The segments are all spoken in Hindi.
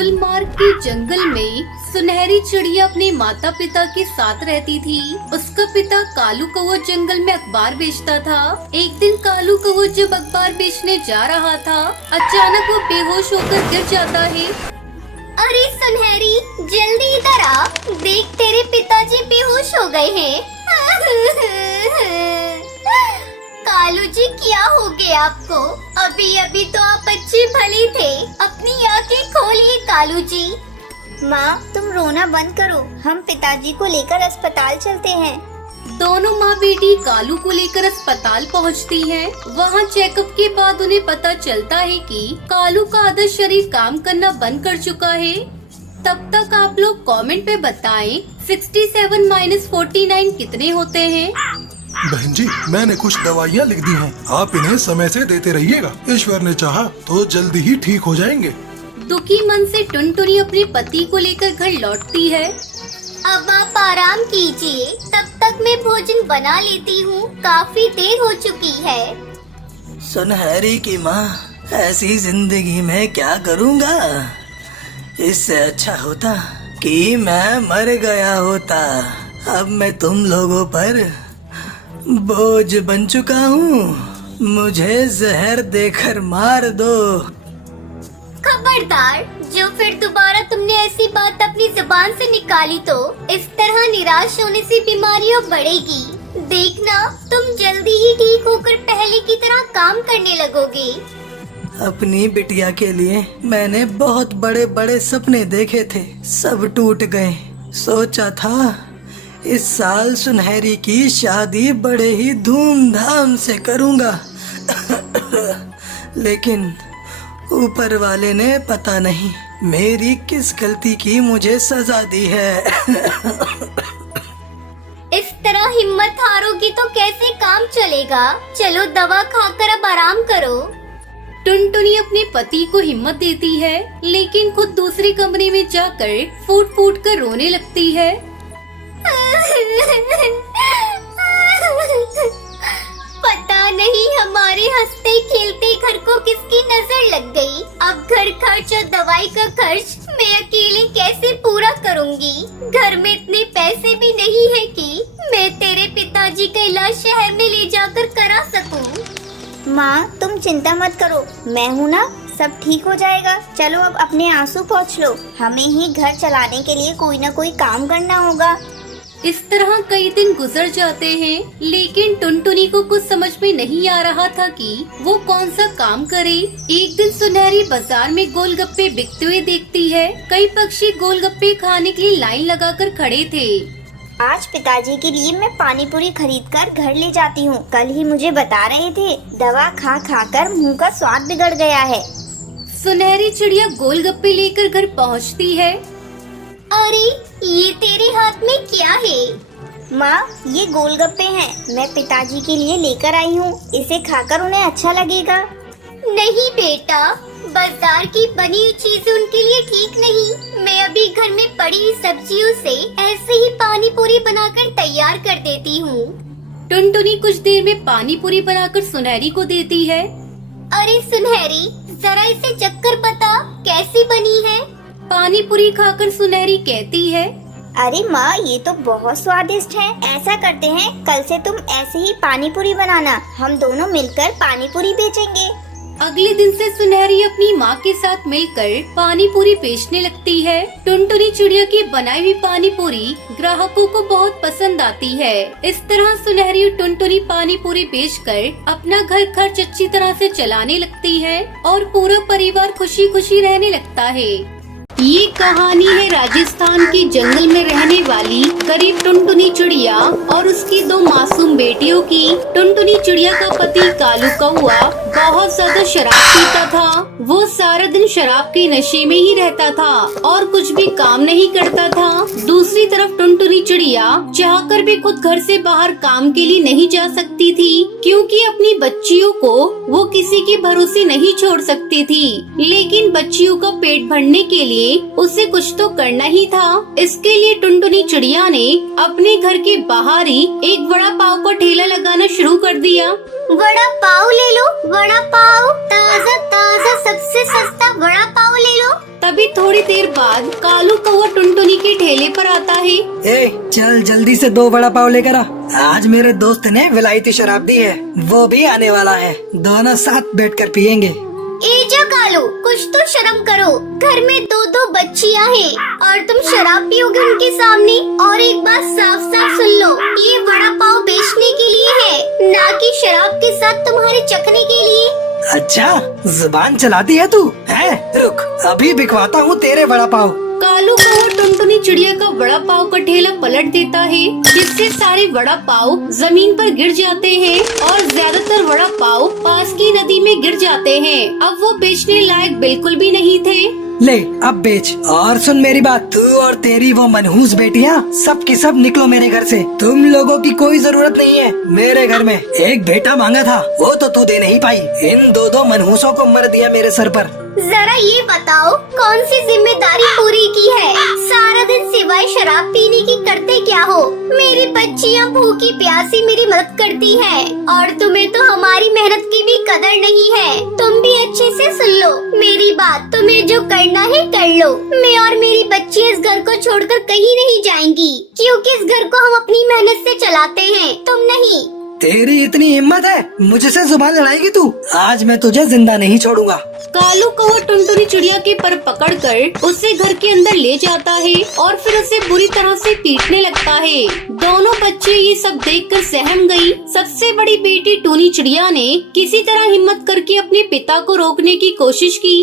गुलमार्ग के जंगल में सुनहरी चिड़िया अपने माता पिता के साथ रहती थी। उसका पिता कालू कौवा जंगल में अखबार बेचता था। एक दिन कालू कौवा जब अखबार बेचने जा रहा था, अचानक वो बेहोश होकर गिर जाता है। अरे सुनहरी, जल्दी इधर आ, देख तेरे पिताजी बेहोश हो गए हैं। कालू जी, क्या हो गया आपको? अभी अभी तो आप अच्छे भले थे, अपनी आंखें खोलिए कालू जी। माँ, तुम रोना बंद करो, हम पिताजी को लेकर अस्पताल चलते हैं। दोनों माँ बेटी कालू को लेकर अस्पताल पहुँचती हैं। वहाँ चेकअप के बाद उन्हें पता चलता है कि कालू का आधा शरीर काम करना बंद कर चुका है। तब तक आप लोग कमेंट पे बताएं 67 - 49 कितने होते हैं। बहन जी, मैंने कुछ दवाइयाँ लिख दी हैं, आप इन्हें समय से देते रहिएगा। ईश्वर ने चाहा तो जल्दी ही ठीक हो जाएंगे। दुखी मन से टुनटुनी अपने पति को लेकर घर लौटती है। अब आप आराम कीजिए, तब तक मैं भोजन बना लेती हूँ, काफी देर हो चुकी है। सुनहरी की माँ, ऐसी जिंदगी में क्या करूँगा? इससे अच्छा होता कि मैं मर गया होता। अब मैं तुम लोगों पर बोझ बन चुका हूँ, मुझे जहर देकर मार दो। खबरदार, जो फिर दोबारा तुमने ऐसी बात अपनी जुबान से निकाली तो इस तरह निराश होने से बीमारियाँ बढ़ेगी। देखना, तुम जल्दी ही ठीक होकर पहले की तरह काम करने लगोगे। अपनी बिटिया के लिए मैंने बहुत बड़े बड़े सपने देखे थे, सब टूट गए। सोचा था इस साल सुनहरी की शादी बड़े ही धूमधाम से करूँगा, लेकिन ऊपर वाले ने पता नहीं मेरी किस गलती की मुझे सजा दी है। इस तरह हिम्मत हारोगी तो कैसे काम चलेगा? चलो दवा खाकर अब आराम करो। टुनटुनी अपने पति को हिम्मत देती है, लेकिन खुद दूसरे कमरे में जाकर फूट फूट कर रोने लगती है। पता नहीं हमारे हंसते खेलते घर को किसकी नजर लग गई। अब घर खर्च और दवाई का खर्च मैं अकेले कैसे पूरा करूंगी? घर में इतने पैसे भी नहीं है कि मैं तेरे पिताजी का इलाज शहर में ले जाकर करा सकूं। माँ, तुम चिंता मत करो, मैं हूँ ना, सब ठीक हो जाएगा। चलो अब अपने आंसू पोंछ लो, हमें ही घर चलाने के लिए कोई न कोई काम करना होगा। इस तरह कई दिन गुजर जाते हैं, लेकिन टुनटुनी को कुछ समझ में नहीं आ रहा था कि वो कौन सा काम करे। एक दिन सुनहरी बाजार में गोलगप्पे बिकते हुए देखती है। कई पक्षी गोलगप्पे खाने के लिए लाइन लगाकर खड़े थे। आज पिताजी के लिए मैं पानी पूरी खरीद कर घर ले जाती हूँ। कल ही मुझे बता रहे थे, दवा खा खा कर मुँह का स्वाद बिगड़ गया है। सुनहरी चिड़िया गोलगप्पे लेकर घर पहुँचती है। अरे, ये तेरे हाथ में क्या है? माँ, ये गोलगप्पे हैं, मैं पिताजी के लिए लेकर आई हूँ। इसे खाकर उन्हें अच्छा लगेगा। नहीं बेटा, बाजार की बनी हुई चीजें उनके लिए ठीक नहीं। मैं अभी घर में पड़ी हुई सब्जियों से ऐसे ही पानी पूरी बनाकर तैयार कर देती हूँ। टुनटुनी कुछ देर में पानी पूरी बनाकर सुनहरी को देती है। अरे सुनहरी, जरा इसे चक्कर बता, कैसी बनी है? पानी पूरी खाकर सुनहरी कहती है, अरे माँ, ये तो बहुत स्वादिष्ट है। ऐसा करते हैं, कल से तुम ऐसे ही पानी पूरी बनाना, हम दोनों मिलकर पानी पूरी बेचेंगे। अगले दिन से सुनहरी अपनी माँ के साथ मिलकर पानी पूरी बेचने लगती है। टुनटुनी चिड़िया की बनाई हुई पानी पूरी ग्राहकों को बहुत पसंद आती है। इस तरह सुनहरी और टुनटुनी पानी पूरी बेचकर अपना घर खर्च अच्छी तरह से चलाने लगती है और पूरा परिवार खुशी खुशी रहने लगता है। ये कहानी है राजस्थान के जंगल में रहने वाली गरीब टुनटुनी चिड़िया और उसकी दो मासूम बेटियों की। टुनटुनी चिड़िया का पति कालू कौवा बहुत ज्यादा शराब पीता था। वो सारा दिन शराब के नशे में ही रहता था और कुछ भी काम नहीं करता था। दूसरी तरफ टुनटुनी चिड़िया चाहकर भी खुद घर से बाहर काम के लिए नहीं जा सकती थी, क्योंकि अपनी बच्चियों को वो किसी के भरोसे नहीं छोड़ सकती थी। लेकिन बच्चियों का पेट भरने के लिए उसे कुछ तो करना ही था। इसके लिए टुनटुनी चिड़िया ने अपने घर के बाहर ही एक बड़ा पाव का ठेला लगाना शुरू कर दिया। वड़ा पाव ले लो, वड़ा पाव, ताजा ताजा सबसे सस्ता वड़ा पाव ले लो। तभी थोड़ी देर बाद कालू कौवा टुनटुनी के ठेले पर आता है। ए चल जल्दी से 2 वड़ा पाव लेकर आ। आज मेरे दोस्त ने विलायती शराब दी है, वो भी आने वाला है, दोनों साथ बैठकर पियेंगे। ए जो कालू, कुछ तो शर्म करो, घर में 2 बच्चियां हैं और तुम शराब पियोगे उनके सामने। और एक बात साफ साफ सुन लो, ये वड़ा पाव बेचने के लिए है, ना कि शराब के साथ तुम्हारे चखने के लिए। अच्छा जुबान चलाती है तू, है? रुक अभी बिकवाता हूँ तेरे वड़ा पाव। कालू कौवा टुनटुनी चिड़िया का वड़ा पाव का ठेला पलट देता है, जिससे सारे वड़ा पाव जमीन पर गिर जाते हैं और ज्यादातर वड़ा पाव पास की नदी में गिर जाते हैं। अब वो बेचने लायक बिल्कुल भी नहीं थे। ले अब बेच। और सुन मेरी बात, तू और तेरी वो मनहूस बेटियां सब की सब निकलो मेरे घर से। तुम लोगों की कोई जरूरत नहीं है मेरे घर में। एक बेटा मांगा था, वो तो तू दे नहीं पाई। इन 2 मनहूसों को मर दिया मेरे सर पर। जरा ये बताओ, कौन सी जिम्मेदारी पूरी की है? सारा दिन सिवाय शराब पीने की करते क्या हो? मेरी बच्चियां भूखी प्यासी मेरी मदद करती हैं और तुम्हें तो हमारी मेहनत की भी कदर नहीं है। तुम भी अच्छे से सुन लो मेरी बात, तुम्हें जो करना है कर लो। मैं और मेरी बच्ची इस घर को छोड़कर कहीं नहीं जाएंगी, क्योंकि इस घर को हम अपनी मेहनत से चलाते हैं, तुम नहीं। तेरी इतनी हिम्मत है, मुझसे जुबान लड़ाएगी तू? आज मैं तुझे जिंदा नहीं छोड़ूंगा। कालू कौवा टुनटुनी चिड़िया के पर पकड़कर उसे घर के अंदर ले जाता है और फिर उसे बुरी तरह से पीटने लगता है। दोनों बच्चे ये सब देखकर सहम गई। सबसे बड़ी बेटी टूनी चिड़िया ने किसी तरह हिम्मत करके अपने पिता को रोकने की कोशिश की।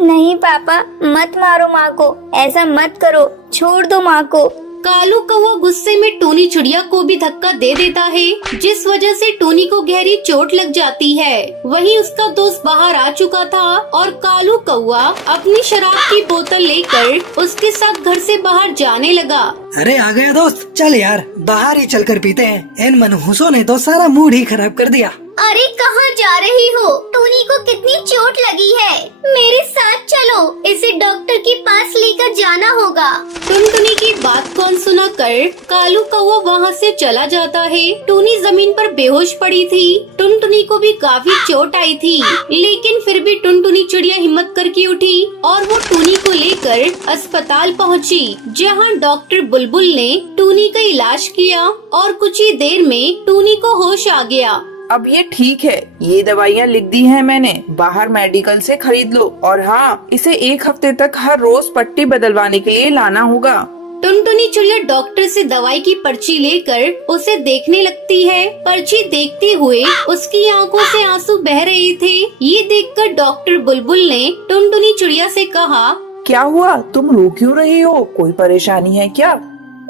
नहीं पापा, मत मारो माँ को, ऐसा मत करो, छोड़ दो माँ को। कालू कौवा गुस्से में टूनी चिड़िया को भी धक्का दे देता है, जिस वजह से टूनी को गहरी चोट लग जाती है। वहीं उसका दोस्त बाहर आ चुका था और कालू कौवा अपनी शराब की बोतल लेकर उसके साथ घर से बाहर जाने लगा। अरे आ गया दोस्त, चल यार बाहर ही चलकर पीते हैं। इन मनहूसों ने तो सारा मूड ही खराब कर दिया। अरे कहाँ जा रही हो? टूनी को कितनी चोट लगी है, मेरे साथ चलो, इसे डॉक्टर के पास लेकर जाना होगा। टुनटुनी की बात को अनसुना कर कालू कौवा वहाँ से चला जाता है। टूनी जमीन पर बेहोश पड़ी थी। टुनटुनी को भी काफी चोट आई थी, लेकिन फिर भी टुनटुनी चिड़िया हिम्मत करके उठी और वो टूनी को लेकर अस्पताल पहुँची, जहाँ डॉक्टर बुलबुल ने टूनी का इलाज किया और कुछ ही देर में टूनी को होश आ गया। अब ये ठीक है, ये दवाइयाँ लिख दी हैं मैंने, बाहर मेडिकल से खरीद लो। और हाँ, इसे 1 हफ्ते तक हर रोज पट्टी बदलवाने के लिए लाना होगा। टुनटुनी चिड़िया डॉक्टर से दवाई की पर्ची लेकर उसे देखने लगती है। पर्ची देखते हुए उसकी आंखों से आंसू बह रहे थे। ये देखकर डॉक्टर बुलबुल ने टुनटुनी चिड़िया से कहा, क्या हुआ, तुम रो क्यों रही हो? कोई परेशानी है क्या?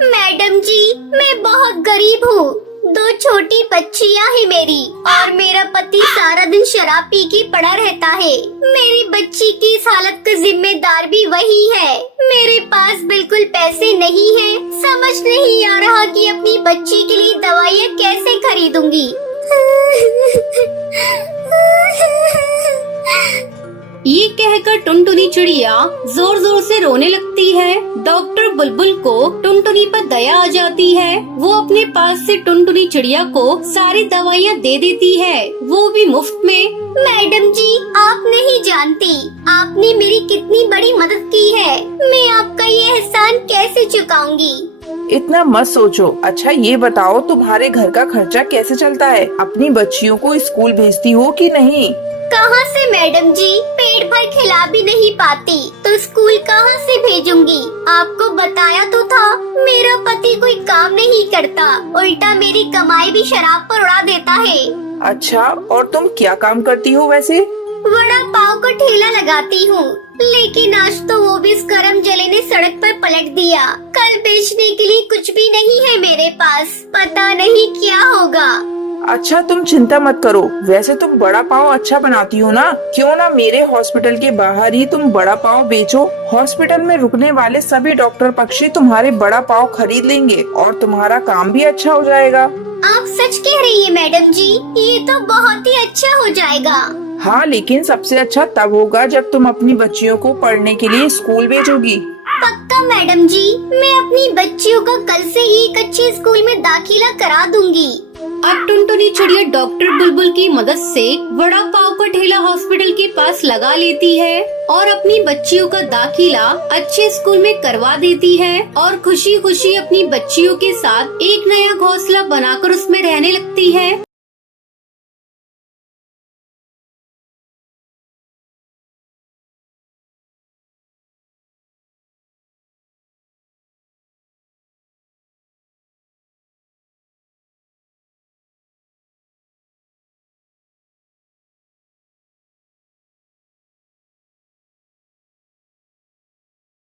मैडम जी, मैं बहुत गरीब हूँ, 2 छोटी बच्चियाँ हैं मेरी और मेरा पति सारा दिन शराब पी के पड़ा रहता है। मेरी बच्ची की इस हालत का जिम्मेदार भी वही है। मेरे पास बिल्कुल पैसे नहीं हैं। समझ नहीं आ रहा कि अपनी बच्ची के लिए दवाइयाँ कैसे खरीदूंगी। ये कहकर टुनटुनी चिड़िया जोर जोर से रोने लगती है। डॉक्टर बुलबुल को टुनटुनी पर दया आ जाती है। वो अपने पास से टुनटुनी चिड़िया को सारी दवाइयाँ दे देती है, वो भी मुफ्त में। मैडम जी, आप नहीं जानती आपने मेरी कितनी बड़ी मदद की है। मैं आपका ये एहसान कैसे चुकाऊंगी? इतना मत सोचो। अच्छा ये बताओ, तुम्हारे घर का खर्चा कैसे चलता है? अपनी बच्चियों को स्कूल भेजती हो कि नहीं? कहाँ से मैडम जी, पेट भर खिला भी नहीं पाती तो स्कूल कहाँ से भेजूंगी? आपको बताया तो था, मेरा पति कोई काम नहीं करता, उल्टा मेरी कमाई भी शराब पर उड़ा देता है। अच्छा, और तुम क्या काम करती हो वैसे? वड़ा पाव को ठेला लगाती हूँ, लेकिन आज तो वो भी इस करम जले ने सड़क पर पलट दिया। कल बेचने के लिए कुछ भी नहीं है मेरे पास, पता नहीं क्या होगा। अच्छा तुम चिंता मत करो, वैसे तुम बड़ा पाव अच्छा बनाती हो ना, क्यों ना मेरे हॉस्पिटल के बाहर ही तुम बड़ा पाव बेचो। हॉस्पिटल में रुकने वाले सभी डॉक्टर पक्षी तुम्हारे बड़ा पाव खरीद लेंगे और तुम्हारा काम भी अच्छा हो जाएगा। आप सच कह रही है मैडम जी, ये तो बहुत ही अच्छा हो जाएगा। हाँ, लेकिन सबसे अच्छा तब होगा जब तुम अपनी बच्चियों को पढ़ने के लिए स्कूल भेजोगी। पक्का मैडम जी, मैं अपनी बच्चियों का कल से ही एक अच्छे स्कूल में दाखिला करा दूंगी। अब टुनटुनी चिड़िया डॉक्टर बुलबुल की मदद से वड़ा पाव का ठेला हॉस्पिटल के पास लगा लेती है और अपनी बच्चियों का दाखिला अच्छे स्कूल में करवा देती है और खुशी खुशी अपनी बच्चियों के साथ एक नया घोंसला बनाकर उसमें रहने लगती है।